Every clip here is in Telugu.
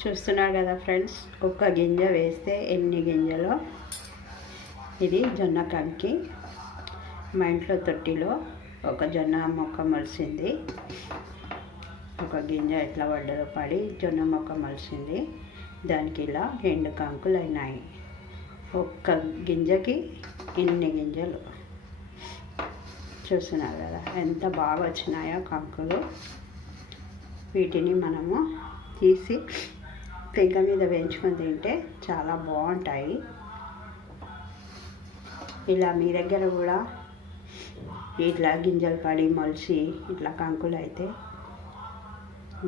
చూస్తున్నారు కదా ఫ్రెండ్స్, ఒక్క గింజ వేస్తే ఎన్ని గింజలో. ఇది జొన్న కంకి. మా ఇంట్లో తొట్టిలో ఒక జొన్న మొక్క మొలిసింది. ఒక గింజ ఎట్లా పడ్డదో పడి జొన్న మొక్క మొలిసింది. దానికి ఇలా 2 కంకులు అయినాయి. ఒక్క గింజకి ఇన్ని గింజలు. చూస్తున్నారు కదా ఎంత బాగా వచ్చినాయో కంకులు. వీటిని మనము తీసి పెంక మీద వేయించుకొని తింటే చాలా బాగుంటాయి. ఇలా మీ దగ్గర కూడా ఇట్లా గింజలు పడి మొలిచి ఇట్లా కంకులు అయితే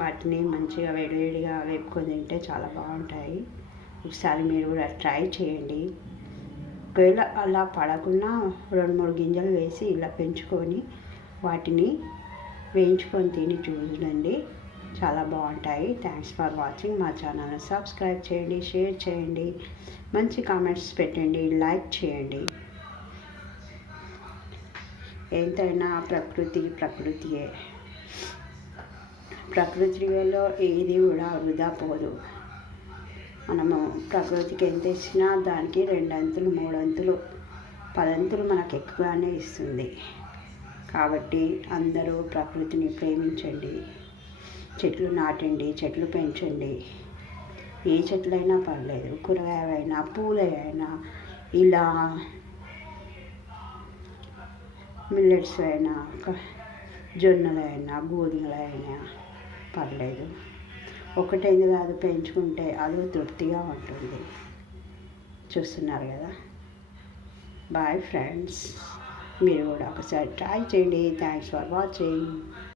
వాటిని మంచిగా వేడివేడిగా వేపుకొని తింటే చాలా బాగుంటాయి. ఒకసారి మీరు కూడా ట్రై చేయండి. ఒకవేళ అలా పడకుండా 2-3 గింజలు వేసి ఇలా పెంచుకొని వాటిని వేయించుకొని తిని చూడండి, చాలా బాగుంటాయి. Thanks for watching. మా ఛానల్ని సబ్స్క్రైబ్ చేయండి, షేర్ చేయండి, మంచి కామెంట్స్ పెట్టండి, లైక్ చేయండి. ఎంతైనా ప్రకృతియే. ప్రకృతిలో ఏది కూడా వృధా పోదు. మనము ప్రకృతికి ఎంత ఇచ్చినా దానికి 2 అంతులు 3 అంతులు 10 అంతులు మనకు ఎక్కువగానే ఇస్తుంది. కాబట్టి అందరూ ప్రకృతిని ప్రేమించండి, చెట్లు నాటండి, చెట్లు పెంచండి. ఏ చెట్లైనా పర్లేదు, కూరగాయలైనా పూలైనా, ఇలా మిల్లెట్స్ అయినా, జొన్నలైనా, గోధుమలైనా పర్లేదు. ఒకటైంది కాదు, పెంచుకుంటే అదో తృప్తిగా ఉంటుంది. చూస్తున్నారు కదా. Bye friends. మీరు కూడా ఒకసారి ట్రై చేయండి. Thanks for watching.